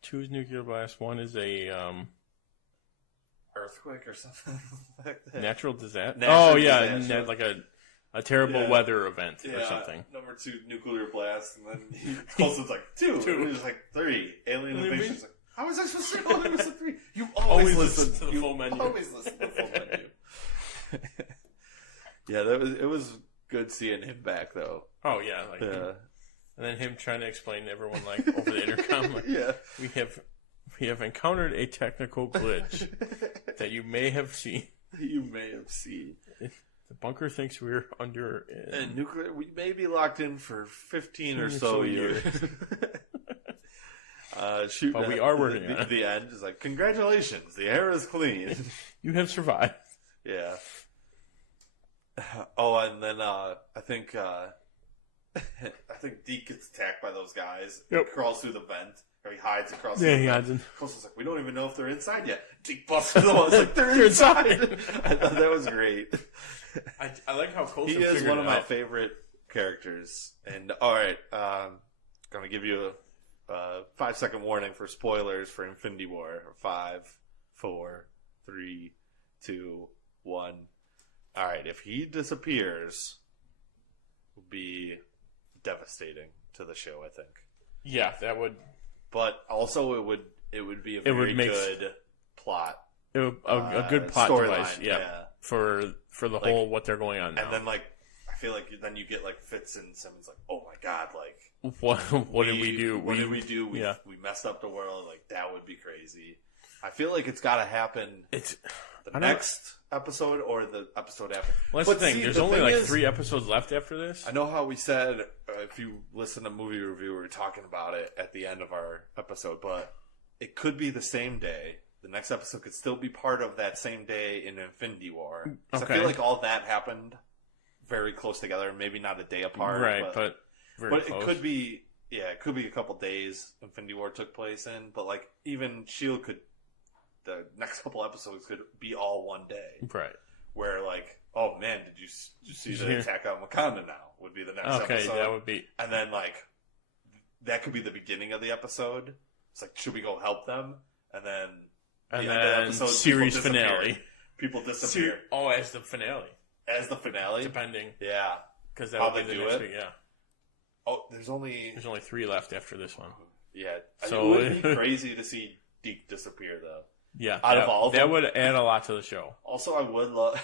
2 is nuclear blast, 1 is a earthquake or something like that. Natural disaster. Disaster. Like a terrible weather event or something. Number 2, nuclear blast, and then Coulson's like 2. And he's like 3, alien invasion. Like, how was I supposed to know there was a 3? You always listen to the full menu. Always listen to the full menu. Yeah, it was good seeing him back though. Oh yeah, and then him trying to explain to everyone like over the intercom, like, we have encountered a technical glitch that you may have seen. The bunker thinks we're under and nuclear. We may be locked in for 15 or so years. But we are working on it. The end is like, congratulations, the air is clean. You have survived. Yeah. Oh, and then I think Deke gets attacked by those guys. Yep. He crawls through the vent. Or he hides across the vent. he hides in. Coulson's like, we don't even know if they're inside yet. Deke busts through the wall. It's like, they're inside. I thought that was great. I like how Coulson he is one of my favorite characters. And alright, gonna give you a 5-second warning for spoilers for Infinity War. 5, 4, 3, 2, 1. Alright, if he disappears, it would be devastating to the show, I think. Yeah, that would. But also, it would be a very good plot. A good plot device, yeah. For the whole what they're going on now. And then I feel like then you get Fitz and Simmons like, oh my god, what did we do? What did we do? We messed up the world. That would be crazy. I feel like it's got to happen. The next episode or the episode after. Well, that's the thing. There's only 3 episodes left after this. I know how we said, if you listen to Movie Review, we were talking about it at the end of our episode, but it could be the same day. the next episode could still be part of that same day in Infinity War. So Okay. I feel like all that happened very close together, maybe not a day apart. Right, but very close. it could be, it could be a couple days Infinity War took place in, but like even S.H.I.E.L.D. the next couple episodes could be all one day. Right. Where like, oh man, did you see the attack on Wakanda now? Would be the next episode. Okay, that would be. And then like, that could be the beginning of the episode. It's like, should we go help them? And then the end of the episode, series people disappear. finale. People disappear. As the finale. As the finale? Depending. Yeah. Because that would be the next week, yeah. Oh, there's only 3 left after this one. Yeah. So it would be crazy to see Deke disappear, though. Yeah. Out of all of them. That would add a lot to the show. Also, I would love...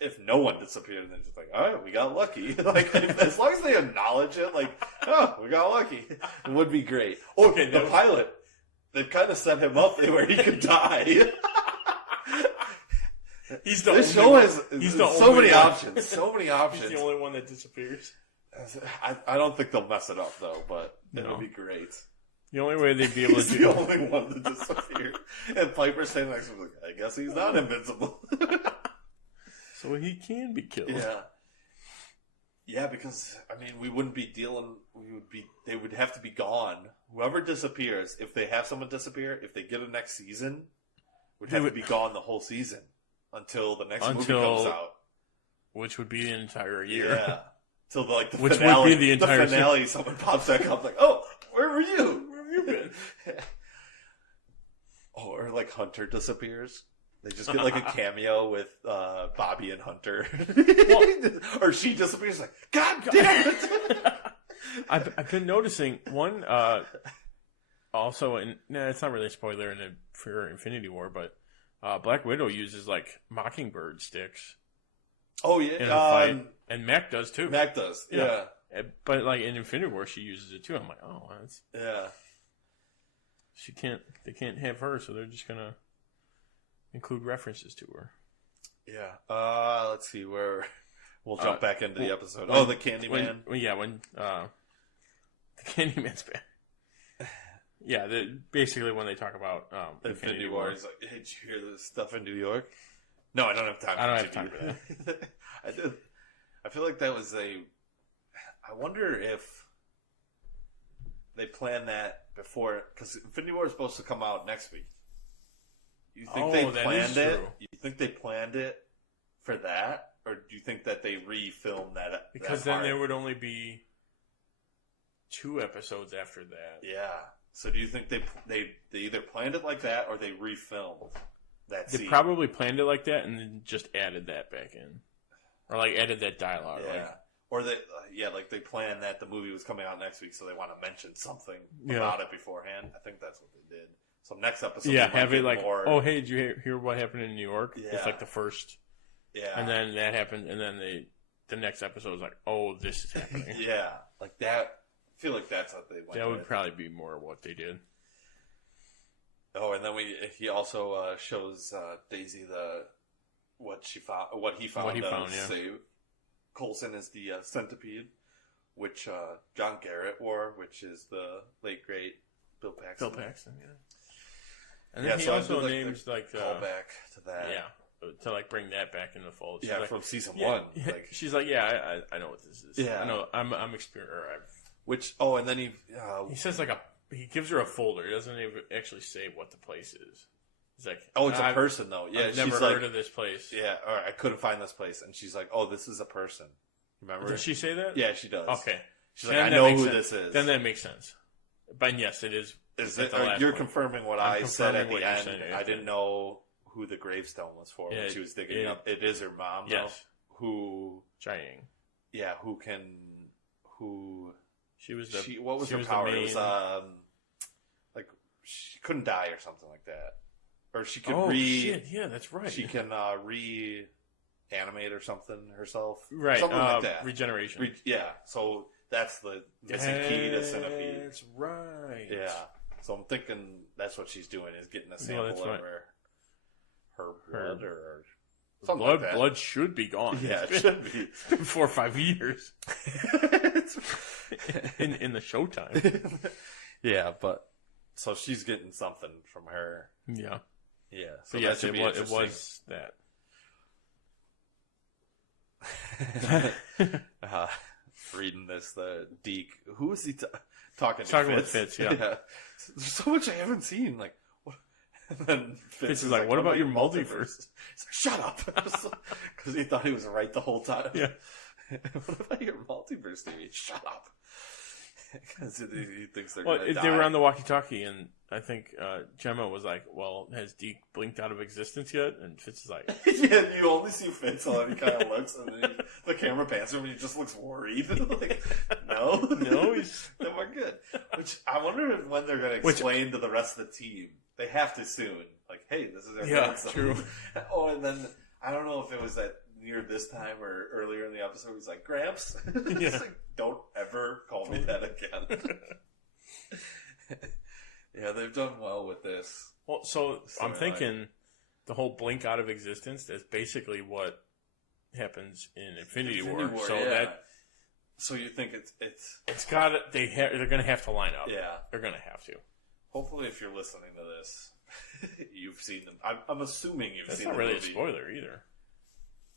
if no one disappeared, then just like, all right, we got lucky. Like, as long as they acknowledge it, like, oh, we got lucky. It would be great. Oh, okay, the pilot. They've kind of set him up where he could die. He's the this only show one. has He's the so only many one. options. So many options. He's the only one that disappears. I don't think they'll mess it up though, but it would be great. The only way they'd be able He's to do the only one to disappear. And Piper's saying like, I guess he's not invincible. So he can be killed. Yeah. Yeah, because I mean, we wouldn't be dealing. They would have to be gone. Whoever disappears, if they have someone disappear, if they get a next season, would have to be gone the whole season until the next movie comes out, which would be an entire year. Yeah, till the which finale. Would be the entire the finale. Someone pops back up like, "Oh, where were you? Where have you been?" Oh, or like Hunter disappears. They just get like a cameo with Bobby and Hunter, or she disappears. Like, God damn it! I've been noticing one. Also, and it's not really a spoiler for Infinity War, but Black Widow uses like Mockingbird sticks. Oh yeah, in a fight. And Mac does too. Mac does, yeah. But like in Infinity War, she uses it too. I'm like, oh, that's She can't. They can't have her, so they're just gonna include references to her. Yeah. Let's see where we'll jump back into the episode. The Candyman. When the Candyman's back. Yeah, basically when they talk about Infinity War. He's like, hey, did you hear this stuff in New York? No, I don't have time. I don't have time for that. I feel like that was I wonder if they planned that before, because Infinity War is supposed to come out next week. You think they planned it? You think they planned it for that, or do you think that they refilmed that? Because then there would only be 2 episodes after that. Yeah. So do you think they either planned it like that or they refilmed that scene? They probably planned it like that and then just added that back in, or like added that dialogue. Yeah. Like, or like they planned that the movie was coming out next week, so they want to mention something about it beforehand. I think that's what they did. So next episode, have it like, more... oh hey, did you hear what happened in New York? Yeah. It's like the first, and then that happened, and then the next episode was like, oh, this is happening. Yeah, like that. I feel like that's what they went. That would probably be more what they did. Oh, and then he also shows Daisy what he found. Say Coulson is the centipede, which John Garrett wore, which is the late great Bill Paxton. And then he also names like call back to that. Yeah, to like bring that back in the fold. She's like, from season 1. Like, she's like, yeah, I know what this is. Yeah, I know. I'm experienced. Which and then he says like he gives her a folder. He doesn't even actually say what the place is. He's like, it's a person though. Yeah, I've never heard of this place. Yeah, all right, I couldn't find this place, and she's like, oh, this is a person. Remember? Does she say that? Yeah, she does. Okay, she's like, I know who this is. Then that makes sense. But yes, it is. Is it? You're confirming what I said at the end. I didn't know who the gravestone was for when she was digging up. It is her mom, though. Yes. Who? Jiaying. Yeah, who? She was what was her power? It was like she couldn't die or something like that, or she could shit! Yeah, that's right. She can reanimate or something herself, right? Something like that. Regeneration. Yeah. So that's the missing key to Centipede. That's right. Yeah. So I'm thinking that's what she's doing, is getting a sample of her blood or something like that. Blood should be gone. Yeah, it should be. It's been 4 or 5 years. in the showtime. Yeah, but So she's getting something from her. Yeah. Yeah. So yes, it was that. Reading this, the Deke. Who is he talking to? Talking with Fitz, yeah. There's so much I haven't seen. Like, what? And then Fitz is like, what about your multiverse? He's like, shut up. Because he thought he was right the whole time. Yeah. What about your multiverse theory? Shut up. Because he thinks they're well, going to die. They were on the walkie-talkie, and I think Gemma was like, well, has Deke blinked out of existence yet? And Fitz is like... Yeah, you only see Fitz, and he kind of looks, and then the camera pans him, and he just looks worried. Like, no. No, he's... No, we're good. Which, I wonder when they're going to explain to the rest of the team. They have to soon. Like, hey, this is our grandson. True. Oh, and then, I don't know if it was that near this time or earlier in the episode, he's like, Gramps? Yeah. Like, don't ever call me that again. Yeah, they've done well with this. Well, so I'm thinking the whole blink out of existence, that's basically what happens in Infinity War. So yeah. So you think it's got it, they're going to have to line up. Yeah. They're going to have to. Hopefully if you're listening to this, you've seen them. I'm assuming you've That's seen not the really movie. a spoiler either.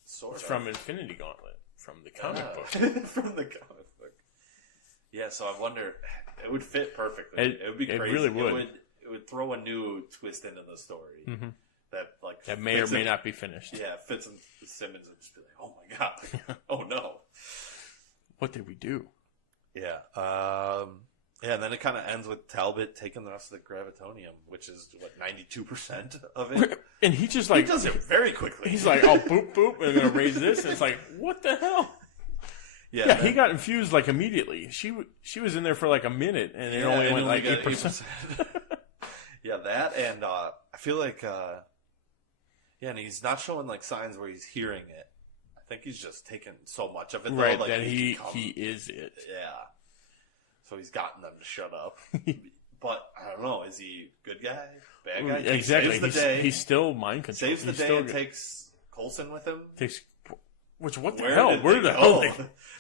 Sort it's of. from Infinity Gauntlet, from the comic book. From the comic book. Yeah, so I wonder, it would fit perfectly. It would be crazy. It really would. It would throw a new twist into the story that may or may not be finished. Yeah, Fitz and Simmons would just be like, "Oh my god, oh no, what did we do?" Yeah, yeah, and then it kind of ends with Talbot taking the rest of the gravitonium, which is what 92% of it, and he just like he does it very quickly. He's like, "Oh, boop boop, I'm gonna raise this," and it's like, "What the hell?" Yeah, he got infused like immediately. She was in there for like a minute, and it only went like 8%. Yeah, that, and I feel like, yeah, and he's not showing like signs where he's hearing it. I think he's just taking so much of it, though, right? like, That he is it. Yeah. So he's gotten them to shut up. But I don't know. Is he good guy, bad guy? Exactly. He saves the day. He's still mind control. Saves the day and takes Coulson with him. What the hell? Where the hell?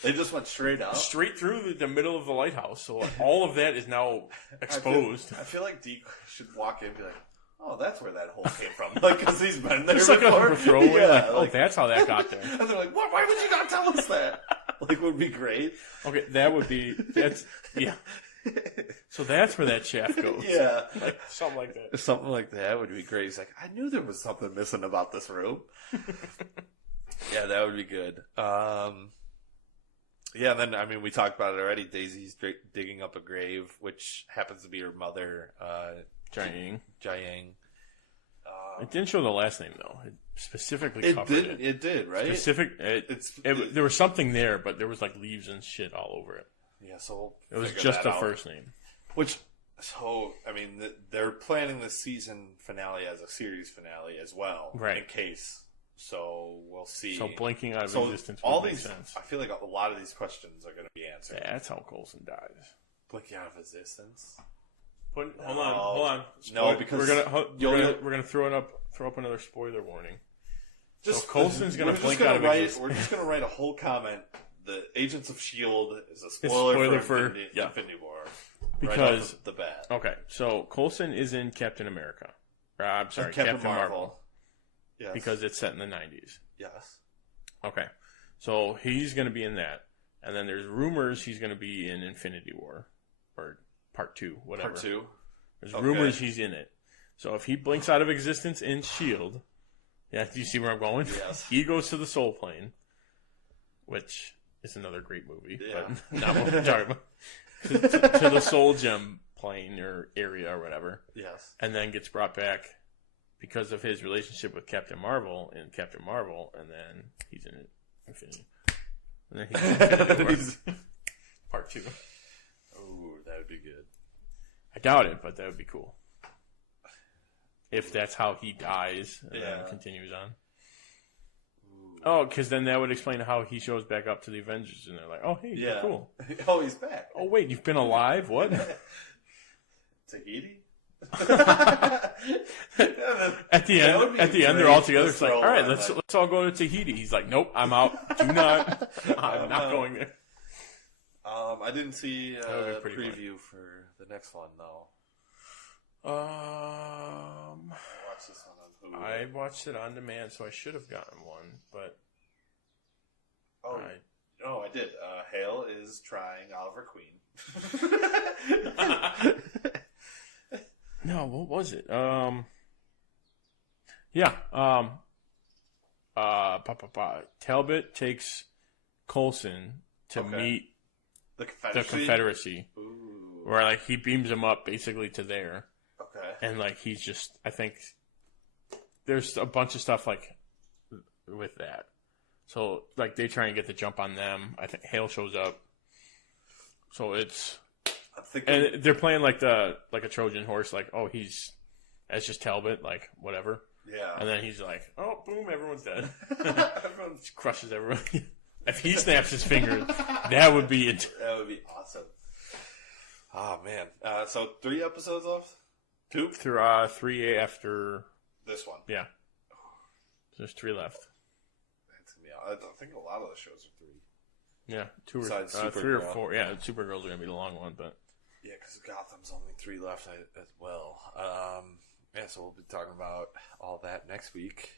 They just went straight out. Straight through the middle of the lighthouse. So all of that is now exposed. I feel like Deke should walk in and be like, oh, that's where that hole came from. Like, because he's been there it's before. Like a throwaway. Yeah, like, that's how that got there. And they're like, what? Why would you not tell us that? Like, would be great. Okay, that would be... Yeah. So that's where that shaft goes. Yeah. Like, something like that. Something like that would be great. He's like, I knew there was something missing about this room. Yeah, that would be good. Yeah, and then, I mean, we talked about it already. Daisy's digging up a grave, which happens to be her mother, Jiaying. It didn't show the last name, though. It specifically covered it. It did, right? There was something there, but there was, like, leaves and shit all over it. Yeah, so it was just the first name. So, I mean, they're planning the season finale as a series finale as well, right? In case. So we'll see. So blinking out of existence would make sense. I feel like a lot of these questions are going to be answered. Yeah, that's how Coulson dies. Blinking out of existence. Hold on. No, because we're gonna throw up another spoiler warning. So Coulson's gonna blink out of existence. We're just gonna write a whole comment. The Agents of S.H.I.E.L.D. is a spoiler for Infinity War. Because right off the bat. Okay, so Coulson is in Captain America. I'm sorry, Captain Marvel. Yes. Because it's set in the 90s. Yes. Okay. So he's going to be in that. And then there's rumors he's going to be in Infinity War. Or Part 2, whatever. Part 2? There's rumors he's in it. So if he blinks out of existence in S.H.I.E.L.D., yeah, do you see where I'm going? Yes. He goes to the Soul Plane, which is another great movie. Yeah. But not what we're talking about. To the Soul Gem plane or area or whatever. Yes. And then gets brought back because of his relationship with Captain Marvel in Captain Marvel, and then he's in Infinity. And then he's in Infinity War. Part 2. Oh, that would be good. I doubt it, but that would be cool. If that's how he dies and then continues on. Ooh. Oh, because then that would explain how he shows back up to the Avengers, and they're like, oh, hey, you're cool. Oh, he's back. Oh, wait, you've been alive? What? Tahiti? At the end, they're all together. It's like, all right, let's all go to Tahiti. He's like, nope, I'm out. I'm not going there. I didn't see a preview for the next one though. Watch this one on Hulu. I watched it on demand, so I should have gotten one, but I did. Hale is trying Oliver Queen. No, what was it? Talbot takes Coulson to meet the Confederacy. Ooh. Where, like, he beams him up basically to there. Okay. And, like, he's just, I think, there's a bunch of stuff, like, with that. So, like, they try and get the jump on them. I think Hale shows up. So it's... And they're playing, like, a Trojan horse, like, oh, that's just Talbot, like, whatever. Yeah. And then he's like, oh, boom, everyone's dead. Everyone crushes everyone. If he snaps his fingers, that would be it. That would be awesome. Oh, man. So 3 episodes left? 2? Through 3 after... This one. Yeah. There's 3 left. That's gonna be, I think a lot of the shows are 3. Yeah, 2 or Besides 3 or Supergirl. 4. Yeah, Supergirl's are going to be the long one, but... Yeah, because Gotham's only 3 left as well. So we'll be talking about all that next week.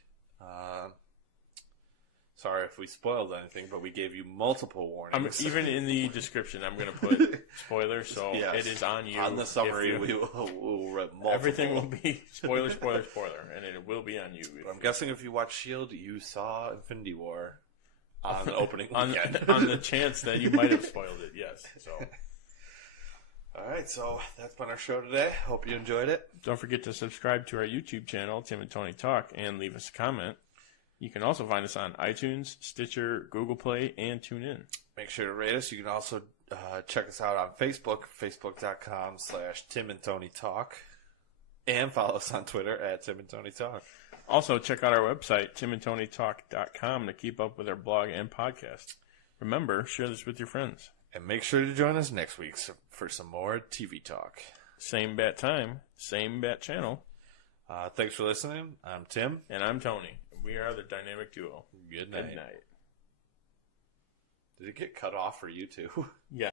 Sorry if we spoiled anything, but we gave you multiple warnings. Even in the description, I'm going to put spoilers, so Yes. it is on you. On the summary, we'll write multiple. Everything will be spoiler, spoiler, spoiler, and it will be on you. But I'm guessing if you watch S.H.I.E.L.D., you saw Infinity War on the opening weekend. on the chance that you might have spoiled it, yes. So. All right, so that's been our show today. Hope you enjoyed it. Don't forget to subscribe to our YouTube channel, Tim and Tony Talk, and leave us a comment. You can also find us on iTunes, Stitcher, Google Play, and TuneIn. Make sure to rate us. You can also check us out on Facebook, facebook.com/Tim and Tony Talk, and follow us on Twitter at Tim and Tony Talk. Also, check out our website, timandtonytalk.com, to keep up with our blog and podcast. Remember, share this with your friends. And make sure to join us next week for some more TV talk. Same bat time, same bat channel. Thanks for listening. I'm Tim. And I'm Tony. We are the dynamic duo. Good night. Good night. Did it get cut off for you too? Yeah.